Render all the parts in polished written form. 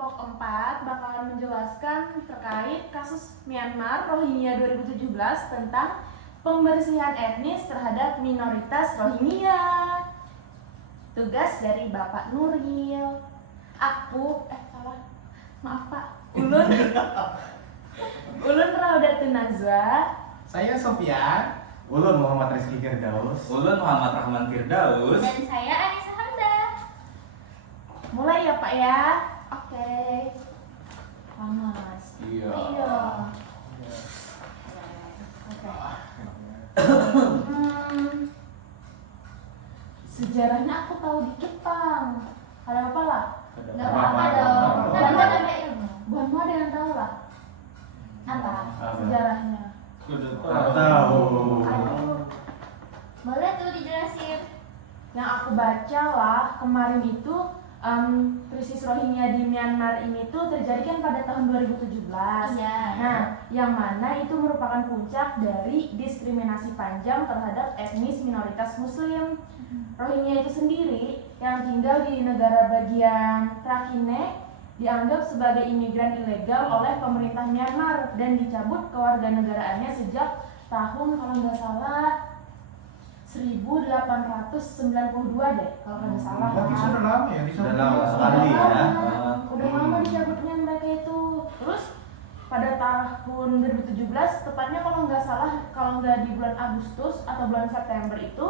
kelompok 4 bakalan menjelaskan terkait kasus Myanmar Rohingya 2017 tentang pembersihan etnis terhadap minoritas Rohingya. Tugas dari Bapak Nuril. Maaf Pak, Ulun Raudatun Nazwa. Saya Sofyan. Ulun Muhammad Rizky Firdaus. Ulun Muhammad Rahman Firdaus. Dan saya Anissa Hamda. Mulai ya Pak ya. Oke. Panas. Iya. Oke. Sejarahnya aku tahu dikit Bang. Ada apa lah? Nggak apa-apa dong. Kan buat ada ilmu. Buatmu ada yang tahu lah. Apa? Sejarahnya. Tahu. Boleh tuh dijelasin. Yang aku baca lah kemarin itu krisis Rohingya di Myanmar ini tuh terjadi kan pada tahun 2017. Iya. Nah, yang mana itu merupakan puncak dari diskriminasi panjang terhadap etnis minoritas Muslim. Rohingya itu sendiri yang tinggal di negara bagian Rakhine dianggap sebagai imigran ilegal oleh pemerintah Myanmar dan dicabut kewarganegaraannya sejak tahun kalau nggak salah 1892 deh kalau nggak salah. Tapi sudah lama ya di sana. Sudah lama sekali ya. Udah lama dicabutnya mereka itu. Terus pada tahun 2017 tepatnya kalau nggak salah kalau nggak di bulan Agustus atau bulan September itu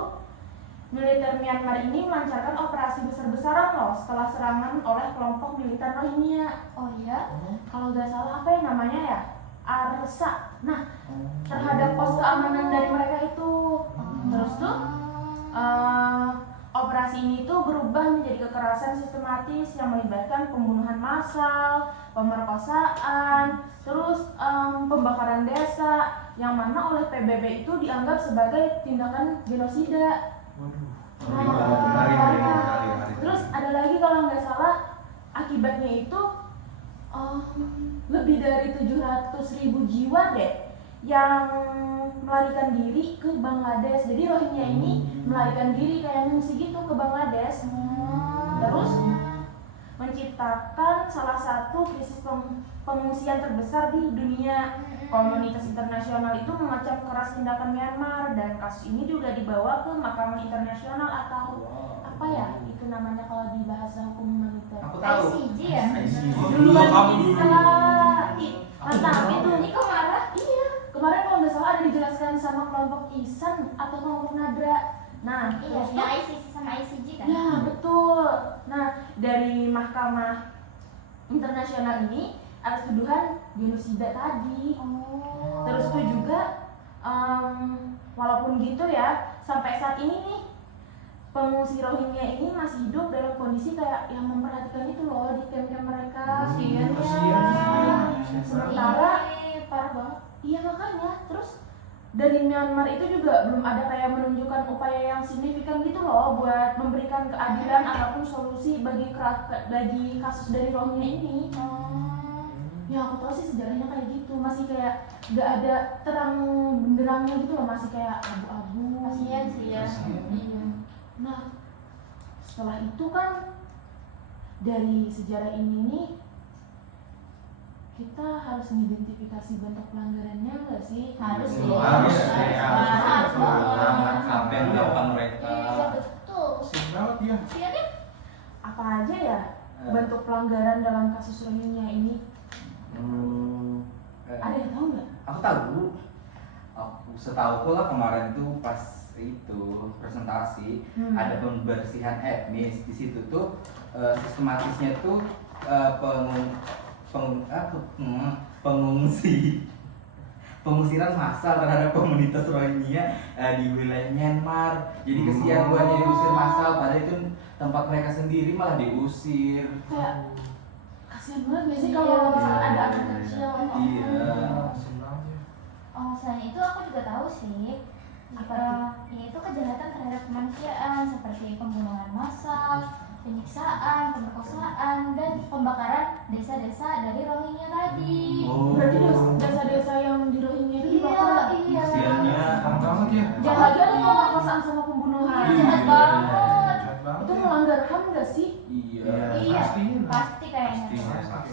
militer Myanmar ini melancarkan operasi besar-besaran loh setelah serangan oleh kelompok militer Rohingya. Oh iya? Kalau nggak salah apa ya namanya ya? ARSA. Nah, terhadap pos keamanan dari mereka itu. Terus tuh operasi ini tuh berubah menjadi kekerasan sistematis yang melibatkan pembunuhan massal, pemerkosaan, terus pembakaran desa yang mana oleh PBB itu dianggap sebagai tindakan genosida. Terus ada lagi kalau nggak salah akibatnya itu lebih dari 700.000 jiwa deh yang melarikan diri ke Bangladesh. Jadi Rohingya ini melarikan diri kayak ngungsi gitu ke Bangladesh. Terus menciptakan salah satu krisis pengungsian terbesar di dunia. Komunitas internasional itu mengecam keras tindakan Myanmar dan kasus ini juga dibawa ke Mahkamah Internasional atau apa ya itu namanya kalau di bahasa hukum humaniter. Aku tahu. ICJ ya? Duluan bisa. Tapi tuh Ini kok marah? iya kemarin kalau nggak salah ada dijelaskan sama kelompok Ihsan atau kelompok Nadra. Nah, Iya, terus ya tuh- ICC sama ICJ kan? ya betul. Nah, dari Mahkamah Internasional ini atas tuduhan genosida tadi. Oh. Terus tuh juga walaupun gitu ya sampai saat ini nih pengungsi Rohingya ini masih hidup dalam kondisi kayak yang memperhatikan itu loh di camp-camp mereka. Kasian Iya. ya. Sementara Iya, parah banget. iya makanya terus dari Myanmar itu juga belum ada kayak menunjukkan upaya yang signifikan gitu loh buat memberikan keadilan ataupun solusi bagi kasus dari Rohingya ini. Ya aku tahu sih sejarahnya kayak gitu, masih kayak gak ada terang benderangnya gitu loh, masih kayak abu-abu. Kasian sih ya. Kasian. Iya. Nah, setelah itu kan dari sejarah ini nih kita harus mengidentifikasi bentuk pelanggarannya nggak sih? Harus sih. Harus sih, Harus. Apa yang dilakukan mereka? Iya, betul. Kasian banget ya. Iya deh. Apa aja ya bentuk pelanggaran dalam kasus Rohingya ini? Ada yang tahu nggak? Aku tahu. Setahuku lah kemarin tuh pas itu presentasi ada pembersihan etnis di situ tuh sistematisnya tuh pengusiran massal terhadap komunitas Rohingya di wilayah Myanmar. Jadi kesian buatnya diusir massal, padahal itu tempat mereka sendiri malah diusir. Kayak kasihan banget nggak sih kalau misalnya ada anak kecil? Iya. Kasian banget ya. Oh, selain itu aku juga tahu sih. Apa Yaitu kejahatan terhadap kemanusiaan seperti pembunuhan massal, penyiksaan, pemerkosaan, dan pembakaran desa-desa dari Rohingya tadi. Berarti desa-desa yang di Rohingya itu dibakar. Iya. Kesiannya. Parah banget ya. Jangan lagi ada pemerkosaan sama pembunuhan. Iya, jahat banget. Jahat banget Itu ya. melanggar HAM nggak sih? Iya. Iya, Pastinya. pasti kayaknya. Pasti.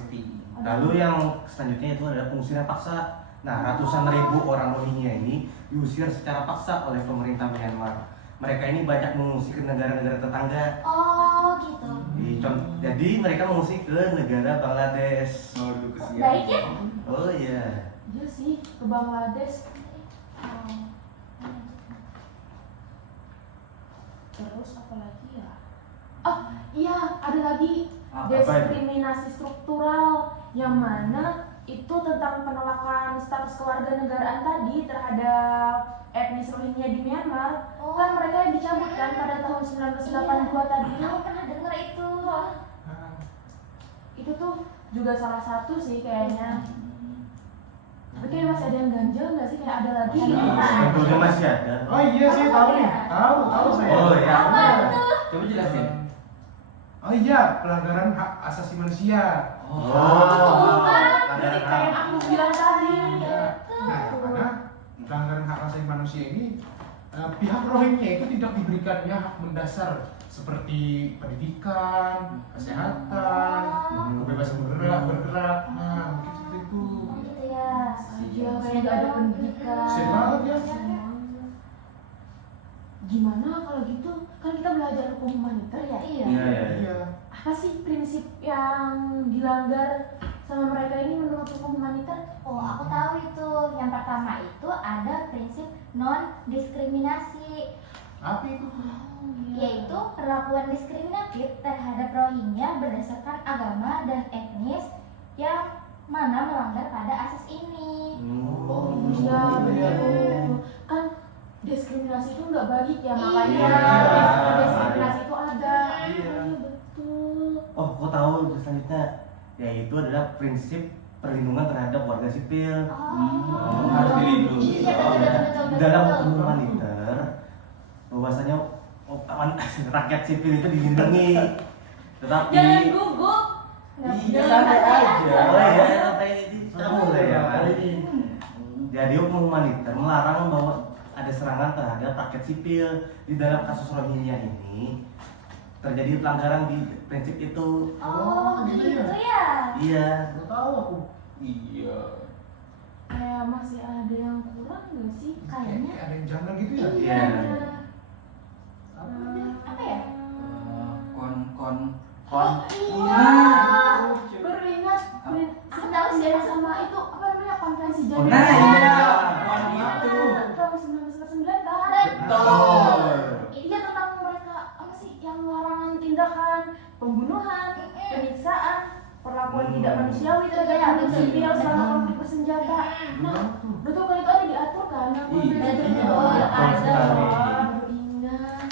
Lalu yang selanjutnya itu adalah pengusiran paksa. Nah, ratusan ribu orang Rohingya ini diusir secara paksa oleh pemerintah Myanmar. Mereka ini banyak mengungsi ke negara-negara tetangga. Oh gitu. Jadi mereka mengungsi ke negara Bangladesh. Aduh, kesian. Baik ya? Oh iya. Iya sih, ke Bangladesh. Terus apa lagi ya? Oh iya, ada lagi Apa diskriminasi struktural, yang mana itu tentang penolakan status kewarganegaraan tadi terhadap etnis Rohingya di Myanmar. Oh. Kan mereka yang dicabut kan pada tahun 1982 tadi. Aku pernah dengar itu. Itu tuh juga salah satu sih kayaknya. Tapi kayak masih ada yang ganjel nggak sih? Kayak ada lagi gitu kan? Sebetulnya masih ada. Oh iya, saya tahu nih. Tahu saya. Oh iya. Apa itu? Coba jelasin. Oh iya, pelanggaran hak asasi manusia. Oh. Berarti kayak aku bilang tadi. Iya. Nah, karena pelanggaran hak asasi manusia ini pihak Rohingya itu tidak diberikannya hak mendasar seperti pendidikan, kesehatan, kebebasan bergerak. Nah, mungkin seperti itu. Oh gitu ya. Iya, kayak nggak ada pendidikan. Kasian banget ya. Gimana kalau gitu? Kan kita belajar hukum humaniter ya? Iya. Iya. Iya. Apa sih prinsip yang dilanggar sama mereka ini menurut hukum humaniter? Oh, aku tahu itu. Yang pertama itu ada prinsip non diskriminasi, Apa itu? yaitu perlakuan diskriminatif terhadap Rohingya berdasarkan agama dan etnis yang mana melanggar pada asas ini. Oh iya, betul. Kan diskriminasi itu nggak baik ya, Iya. makanya diskriminasi itu ada. Iya. Betul. Oh, kau tahu selanjutnya, yaitu adalah prinsip perlindungan terhadap warga sipil. Harus dilindungi. Iya, betul. Di dalam hukum humaniter, bahwasanya rakyat sipil itu dilindungi. Tetapi Jangan gugup. Iya, Jangan santai aja. Oh ya, sampai ini sudah mulai ya kan? Jadi hukum humaniter melarang bahwa ada serangan terhadap rakyat sipil. Di dalam kasus Rohingya ini terjadi pelanggaran di prinsip itu. Oh, gitu ya. Iya. Nggak tahu aku. Iya. Kayak masih ada yang kurang nggak sih? Kayaknya. Kayak ada yang janggal gitu ya. Iya. Apa ya? Kon. Oh iya. Baru ingat. Aku tahu sih. Sama itu apa namanya konferensi Oh, Jakarta. nah, iya. Kon Itu. tahun 1949 kan. Betul. Iya, tentang mereka apa sih yang larangan tindakan pembunuhan, penyiksaan, perlakuan tidak manusiawi terhadap makhluk sipil selama konflik bersenjata. Nah, betul kan itu ada diatur kan? Aku Iya, ada sekali. baru ingat.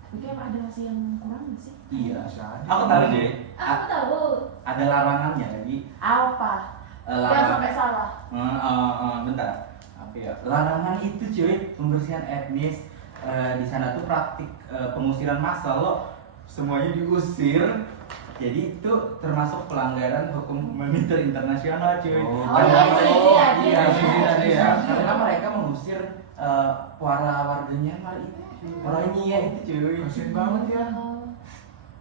Tapi kayak ada masih yang kurang nggak sih? Iya. Bisa aja. Aku tahu deh. Aku tahu. Ada larangannya lagi. Apa? Jangan sampai salah. Bentar. Apa ya? Larangan itu cuy, pembersihan etnis. Di sana tuh praktik pengusiran massal loh. Semuanya diusir. Jadi itu termasuk pelanggaran hukum humaniter internasional cuy. Oh, Karena iya sih, mereka- iya, iya, iya. iya. Karena mereka mengusir para warganya itu. Rohingya itu cuy. Kasian banget ya.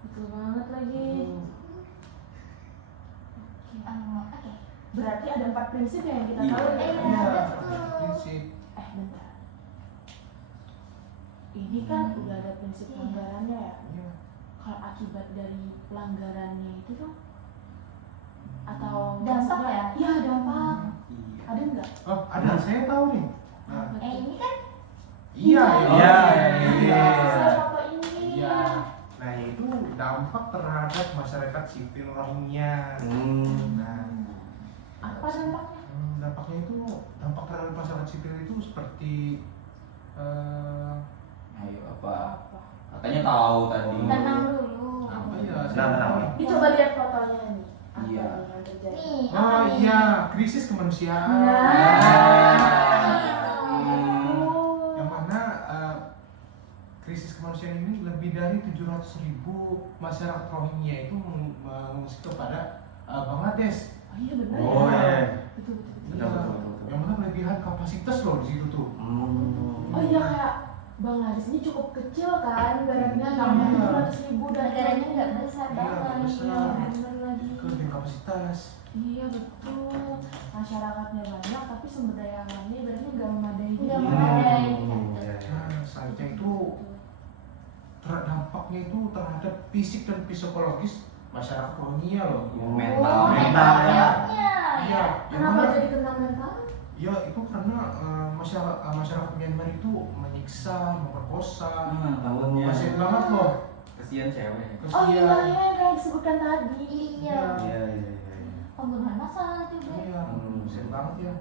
Betul banget lagi. Oke. Berarti ada 4 prinsip ya yang kita Iya. tahu ya? Iya. Ada prinsip. Bentar. Ini kan udah ada prinsip pelanggarannya ya. Iya. Kalau akibat dari pelanggarannya itu tuh atau Dampak ya? Iya, dampak. Iya. Ada nggak? Oh, ada. Saya tahu nih. Nah, Apa tuh? Ini kan iya. Iya. Iya, foto ini. Iya. Nah, itu dampak terhadap masyarakat sipil Rohingya. Nah, Apa dampaknya? dampaknya itu dampak terhadap masyarakat sipil itu seperti Ayo apa? Katanya tahu tadi. tenang dulu. apa ya? Tenang. Ini coba lihat fotonya nih. Apa Iya. nih yang terjadi? Nih, Oh apa nih? iya, krisis kemanusiaan. Yang mana krisis kemanusiaan ini lebih dari 700.000 masyarakat Rohingya itu mengungsi kepada Bangladesh. Oh iya benar Oh ya. iya. Betul. Iya. Yang mana melebihan kapasitas loh di situ tuh. Oh iya, kayak Bangladesh ini cukup kecil kan, ibaratnya Iya. nambah 700.000 dan Negaranya nggak besar Iya, banget. besar. Iya, benar lagi. Ke berkapasitas. Iya betul, masyarakatnya banyak tapi sumber daya alamnya berarti nggak memadai. Nggak gitu. memadai. Nah, selanjutnya itu dampaknya itu terhadap fisik dan psikologis masyarakat Rohingya loh. Mental. Oh, Mental, ya. mentalnya. Iya, Kenapa jadi tentang mental? Ya itu karena masyarakat Myanmar itu menyiksa, memperkosa, Tahunnya kasian banget loh. kesian cewek. Oh iya, Kasian. yang kayak disebutkan tadi. Iya. Iya, iya, iya. Pembunuhan massal juga. Iya, kasian banget ya.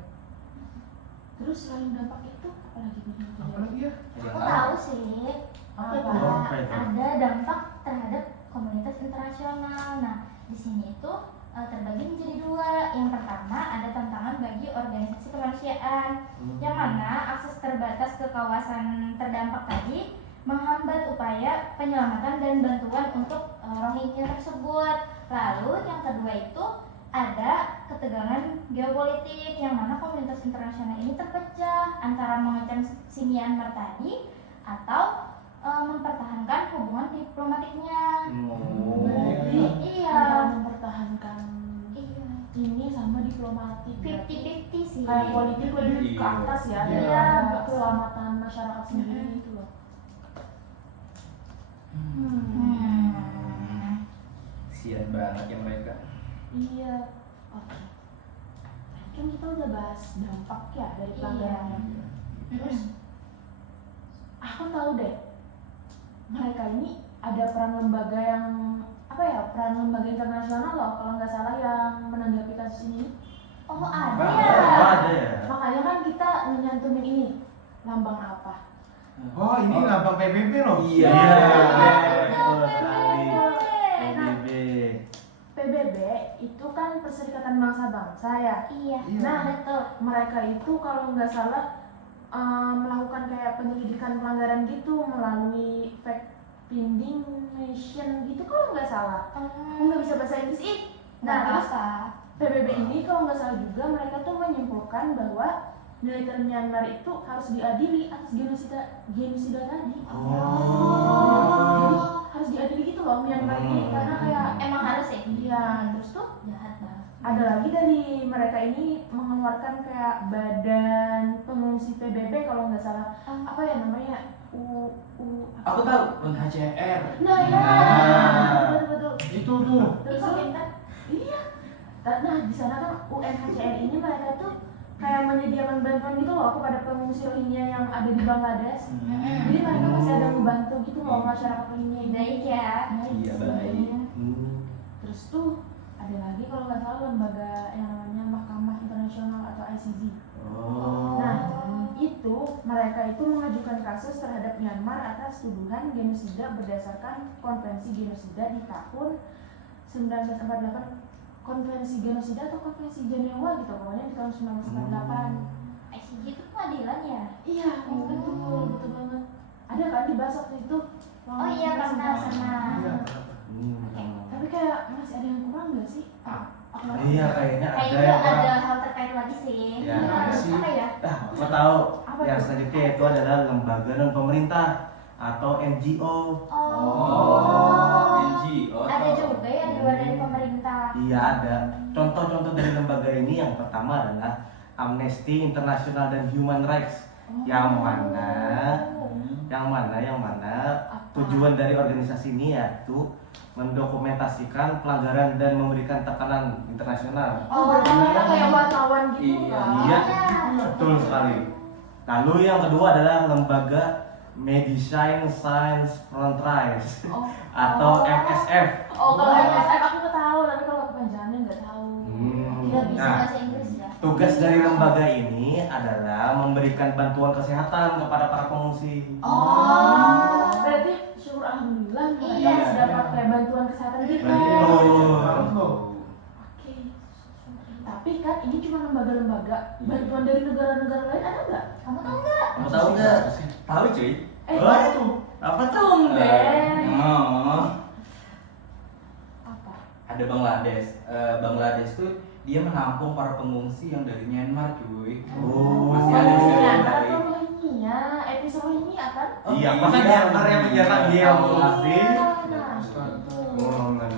Terus selain dampak itu, apa lagi nih? yang terjadi? Apalagi ya? Aku tahu sih. Apa? Apa itu? Ada dampak terhadap komunitas internasional. Nah, di sini itu terbagi menjadi dua. Yang pertama ada tantangan bagi organisasi kemanusiaan, yang mana akses terbatas ke kawasan terdampak tadi menghambat upaya penyelamatan dan bantuan untuk Rohingya tersebut. Lalu yang kedua itu ada ketegangan geopolitik, yang mana komunitas internasional ini terpecah antara mengecam si Myanmar tadi atau mempertahankan hubungan diplomatiknya. Berarti Iya. antara mempertahankan Iya. ini sama diplomatik. 50-50 sih. Kayak politik lebih ke Iya. atas ya, Iya. daripada keselamatan masyarakat sendiri gitu loh. Kesian banget ya mereka. Iya. Oke. Tadi kan kita udah bahas dampak ya dari pelanggaran. Terus aku tahu deh, mereka ini ada peran lembaga yang apa ya, peran lembaga internasional loh kalau nggak salah yang menanggapi kasus ini. Oh, ada Oh, ya. ada ya. Makanya kan kita nyantumin ini lambang apa? Oh, ini lambang PBB loh. Iya. Betul sekali. PBB. PBB itu kan Perserikatan Bangsa-Bangsa ya. Iya. Iya. Nah, betul. Mereka itu kalau nggak salah melakukan kayak penyelidikan pelanggaran gitu melalui fact finding mission gitu kalau nggak salah. Aku nggak bisa bahasa Inggris ih. Nah, terus apa? PBB ini kalau nggak salah juga mereka tuh menyimpulkan bahwa militer Myanmar itu harus diadili atas genosida tadi. Jadi harus diadili gitu loh Myanmar ini karena kayak Emang harus ya? iya, terus tuh Jahat banget. ada lagi dari mereka ini mengeluarkan kayak badan pengungsi PBB kalau nggak salah apa ya namanya apa? Aku tahu UNHCR. Nah ya Nah. betul. Itu tuh. Terus iya. Nah di sana kan UNHCR ini mereka tuh kayak menyediakan bantuan gitu loh kepada pengungsi Rohingya yang ada di Bangladesh. Jadi mereka masih ada membantu gitu loh masyarakat Rohingya ini. Baik ya. Iya, baik. Terus tuh ada lagi kalau nggak salah lembaga yang namanya Mahkamah Internasional atau ICJ. Nah, itu mereka itu mengajukan kasus terhadap Myanmar atas tuduhan genosida berdasarkan konvensi genosida di tahun 1948, konvensi genosida atau konvensi Jenewa gitu pokoknya di tahun 1948. ICJ itu pengadilan ya? Iya, betul banget. Ada kan dibahas waktu itu? Oh iya, pernah sama. Iya. Tapi kayak masih ada yang kurang nggak sih? Iya, kayaknya ada Kayaknya yang ada kurang. hal terkait lagi sih. Ya, ada sih. Apa ya? Aku tahu. Apa Yang tuh? selanjutnya itu adalah lembaga non pemerintah atau NGO. Oh. NGO. Ada juga ya di luar dari pemerintah. Iya ada. Contoh-contoh dari lembaga ini yang pertama adalah Amnesty International dan Human Rights. Yang mana tujuan dari organisasi ini yaitu mendokumentasikan pelanggaran dan memberikan tekanan internasional. Oh, berarti mereka kayak wartawan gitu Iya. kan? Iya, betul sekali. Lalu yang kedua adalah lembaga Medicine Science Frontiers Oh. atau MSF. Oh, kalau MSF aku tahu, tapi kalau kepanjangannya nggak tahu. Tidak bisa Nah, bahasa Inggris ya. tugas dari lembaga ini adalah memberikan bantuan kesehatan kepada para pengungsi. Oh, berarti syukur alhamdulillah mereka Iya. masih dapat kayak bantuan kesehatan gitu. Betul. Banget loh. Oke. Tapi kan ini cuma lembaga-lembaga. Bantuan dari negara-negara lain ada nggak? Kamu tahu nggak? Kamu tahu nggak? Tahu cuy. Oh, itu apa tuh? Tumben. Apa? Ada Bangladesh. Bangladesh tuh dia menampung para pengungsi yang dari Myanmar cuy. Oh. Masih ada Rohingya, yang atau dari. Rohingya, etnis Rohingya kan? Iya, makanya Myanmar yang menyerang dia Iya. pengungsi. Nah, Astaga. Oh, nah.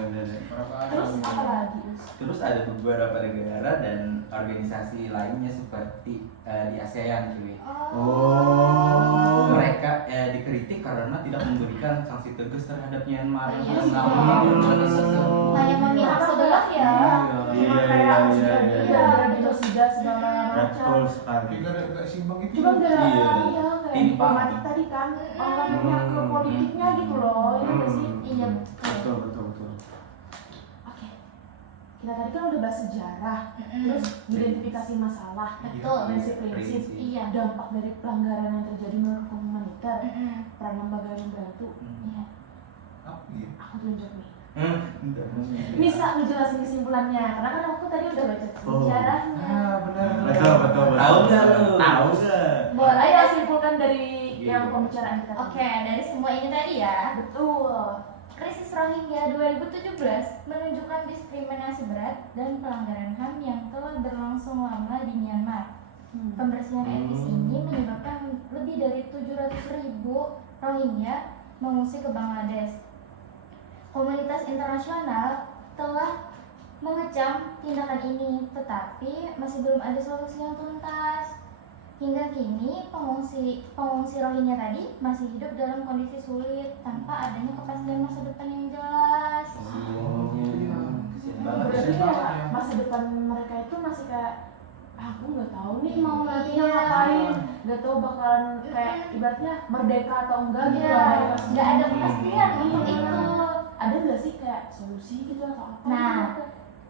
Tapi Terus apa lagi? Terus ada beberapa negara dan organisasi lainnya seperti di ASEAN cuy. Oh. Mereka dikritik karena tidak memberikan sanksi tegas terhadap Myanmar Iya yang sih. melakukan Kayak memihak sebelah ya. Cuma kayak gara-gara genosida segala Betul macam. sekali. Tapi gak seimbang itu. Cuma gara-gara Iya. iya kayak Timpang. diplomatik tadi kan orang memihak ke politiknya gitu loh, ya nggak sih? Iya Betul, betul, betul. Oke. Kita tadi kan udah bahas sejarah, Mm-mm. terus identifikasi masalah, Betul. prinsip-prinsip, Iya. dampak dari pelanggaran yang terjadi menurut hukum humaniter, Mm-mm. peran lembaga yang membantu. Iya. Apa ya? Aku tunjuk nih. Bentar. Bisa ngejelasin kesimpulannya, karena kan aku tadi udah baca Oh. sejarahnya. Benar. Betul, betul, betul. Tahu nggak lu? Tahu nggak? Boleh ya simpulkan dari Iya. yang pembicaraan kita. Oke, dari semua ini tadi ya, Betul. krisis Rohingya 2017 menunjukkan diskriminasi berat dan pelanggaran HAM yang telah berlangsung lama di Myanmar. Pembersihan etnis ini menyebabkan lebih dari 700.000 Rohingya mengungsi ke Bangladesh. Komunitas internasional telah mengecam tindakan ini, tetapi masih belum ada solusi yang tuntas. Hingga kini pengungsi Rohingya tadi masih hidup dalam kondisi sulit tanpa adanya kepastian masa depan yang jelas. Kasian banget. Berarti Kasian banget kayak ya. masa depan mereka itu masih kayak aku nggak tahu nih mau nantinya Iya. ngapain, nggak tahu bakalan kayak ibaratnya merdeka atau enggak gitu. Iya, lah. nggak ada kepastian untuk Iya. itu. Ada nggak sih kayak solusi gitu atau apa? Nah, gitu?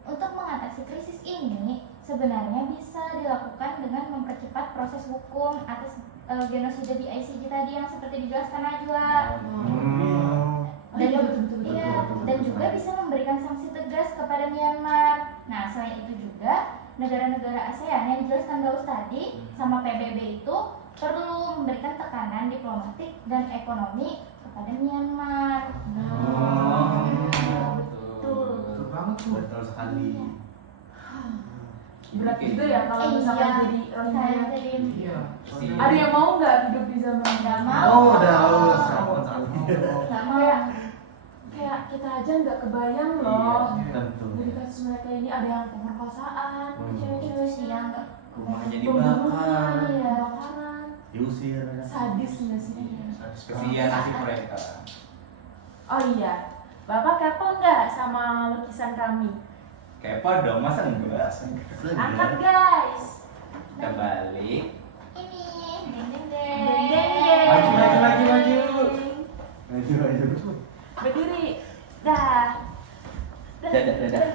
untuk mengatasi krisis ini sebenarnya bisa dilakukan dengan mempercepat proses hukum atas genosida di ICJ tadi yang seperti dijelaskan Najwa. Oh, iya, betul. Iya, dan juga bisa memberikan sanksi tegas kepada Myanmar. Nah, selain itu juga negara-negara ASEAN yang dijelaskan Daus tadi sama PBB itu perlu memberikan tekanan diplomatik dan ekonomi kepada Myanmar. Nah, Betul. Betul banget tuh. Betul sekali. berat juga ya kalau misalkan Iya. jadi Rohingya. Kayak jadi Iya. Ada yang mau nggak hidup di zaman nggak yang mau. Oh, udah harus sama sekali. nggak mau. kayak kita aja nggak kebayang loh. Iya. Tentu. Dari kasus mereka ini ada yang pemerkosaan, cewek-cewek Itu sih yang Rumahnya pembunuhan, dibakar. iya, bakaran, Diusir. sadis nggak sih? Sadis Kasihan nasib mereka. Oh iya, Bapak kepo nggak sama lukisan kami? Kepo dong, masa enggak? Angkat guys. Kita balik. ini deng deng Deng, deng. deng, deng. Maju. Maju, maju. Berdiri. Dah. Dadah, dadah.